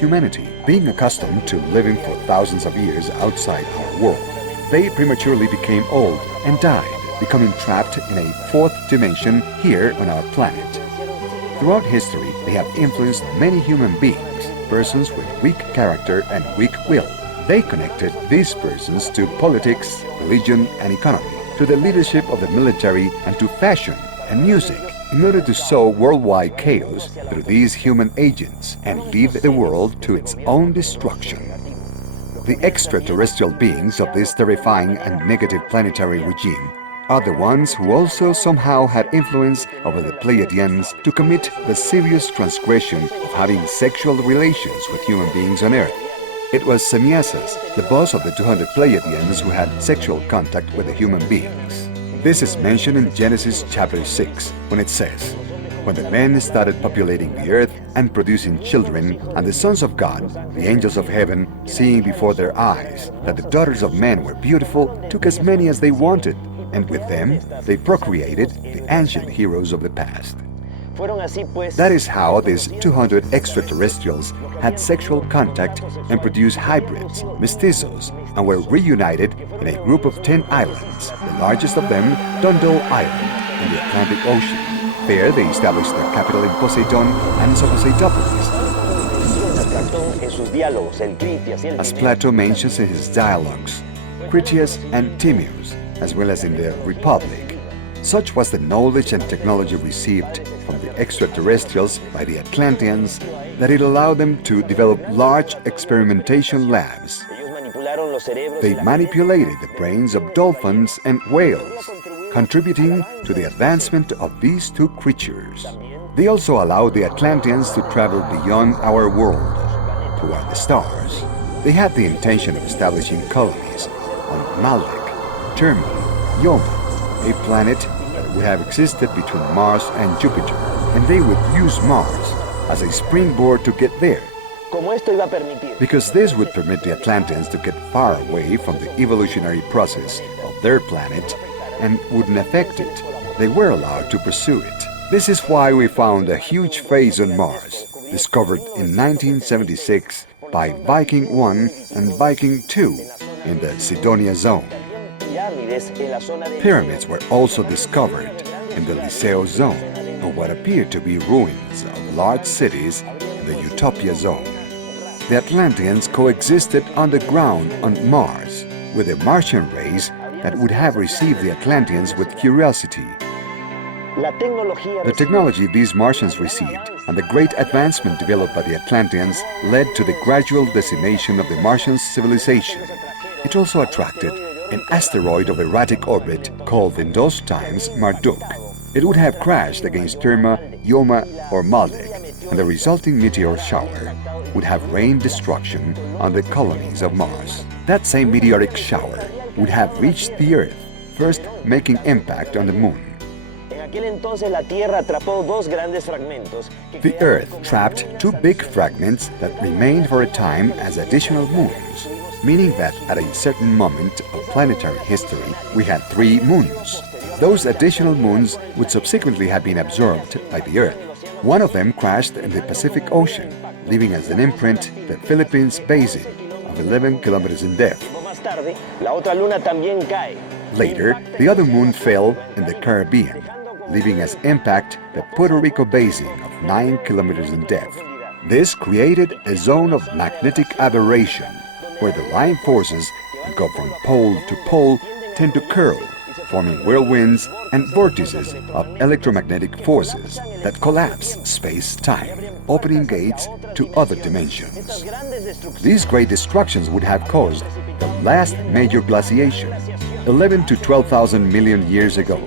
Humanity, being accustomed to living for thousands of years outside our world, they prematurely became old and died, becoming trapped in a fourth dimension here on our planet. Throughout history, they have influenced many human beings, persons with weak character and weak will. They connected these persons to politics, religion, and economy, to the leadership of the military, and to fashion and music, in order to sow worldwide chaos through these human agents and lead the world to its own destruction. The extraterrestrial beings of this terrifying and negative planetary regime are the ones who also somehow had influence over the Pleiadians to commit the serious transgression of having sexual relations with human beings on Earth. It was Semyasis, the boss of the 200 Pleiadians, who had sexual contact with the human beings. This is mentioned in Genesis chapter 6, when it says, "When the men started populating the earth and producing children, and the sons of God, the angels of heaven, seeing before their eyes that the daughters of men were beautiful, took as many as they wanted, and with them they procreated the ancient heroes of the past." That is how these 200 extraterrestrials had sexual contact and produced hybrids, mestizos, and were reunited in a group of 10 islands, the largest of them, Dundle Island, in the Atlantic Ocean. There they established their capital in Poseidon and Poseidopolis. As Plato mentions in his dialogues, Critias and Timaeus, as well as in the Republic. Such was the knowledge and technology received from the extraterrestrials by the Atlanteans that it allowed them to develop large experimentation labs. They manipulated the brains of dolphins and whales, contributing to the advancement of these two creatures. They also allowed the Atlanteans to travel beyond our world, toward the stars. They had the intention of establishing colonies on Maldek, Terma, Yoma, a planet that would have existed between Mars and Jupiter, and they would use Mars as a springboard to get there. Because this would permit the Atlanteans to get far away from the evolutionary process of their planet and wouldn't affect it. They were allowed to pursue it. This is why we found a huge phase on Mars, discovered in 1976 by Viking 1 and Viking 2 in the Sidonia zone. Pyramids were also discovered in the Liceo zone, or what appeared to be ruins of large cities in the Utopia zone. The Atlanteans coexisted underground on Mars with the Martian race that would have received the Atlanteans with curiosity. The technology these Martians received and the great advancement developed by the Atlanteans led to the gradual decimation of the Martian civilization. It also attracted an asteroid of erratic orbit called in those times Marduk. It would have crashed against Terma, Yoma, or Maldek, and the resulting meteor shower would have rained destruction on the colonies of Mars. That same meteoric shower would have reached the Earth, first making impact on the Moon. The Earth trapped two big fragments that remained for a time as additional moons, meaning that at a certain moment of planetary history, we had 3 moons. Those additional moons would subsequently have been absorbed by the Earth. One of them crashed in the Pacific Ocean, leaving as an imprint the Philippines basin of 11 kilometers in depth. Later, the other moon fell in the Caribbean, leaving as impact the Puerto Rico basin of 9 kilometers in depth. This created a zone of magnetic aberration, where the line forces that go from pole to pole tend to curl, forming whirlwinds and vortices of electromagnetic forces that collapse space-time, opening gates to other dimensions. These great destructions would have caused the last major glaciation, 11 to 12,000 million years ago,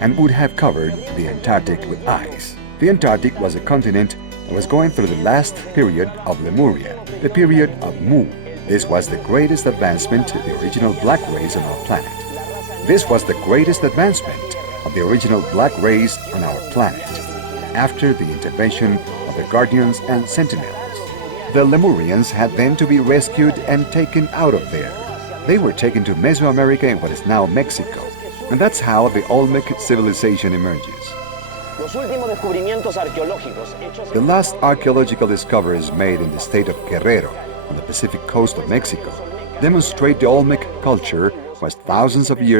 and would have covered the Antarctic with ice. The Antarctic was a continent that was going through the last period of Lemuria, the period of Mu. This was the greatest advancement to the original black race on our planet. This was the greatest advancement of the original black race on our planet, after the intervention of the Guardians and Sentinels. The Lemurians had then to be rescued and taken out of there. They were taken to Mesoamerica in what is now Mexico, and that's how the Olmec civilization emerges. The last archaeological discoveries made in the state of Guerrero, on the Pacific coast of Mexico, demonstrate the Olmec culture was thousands of years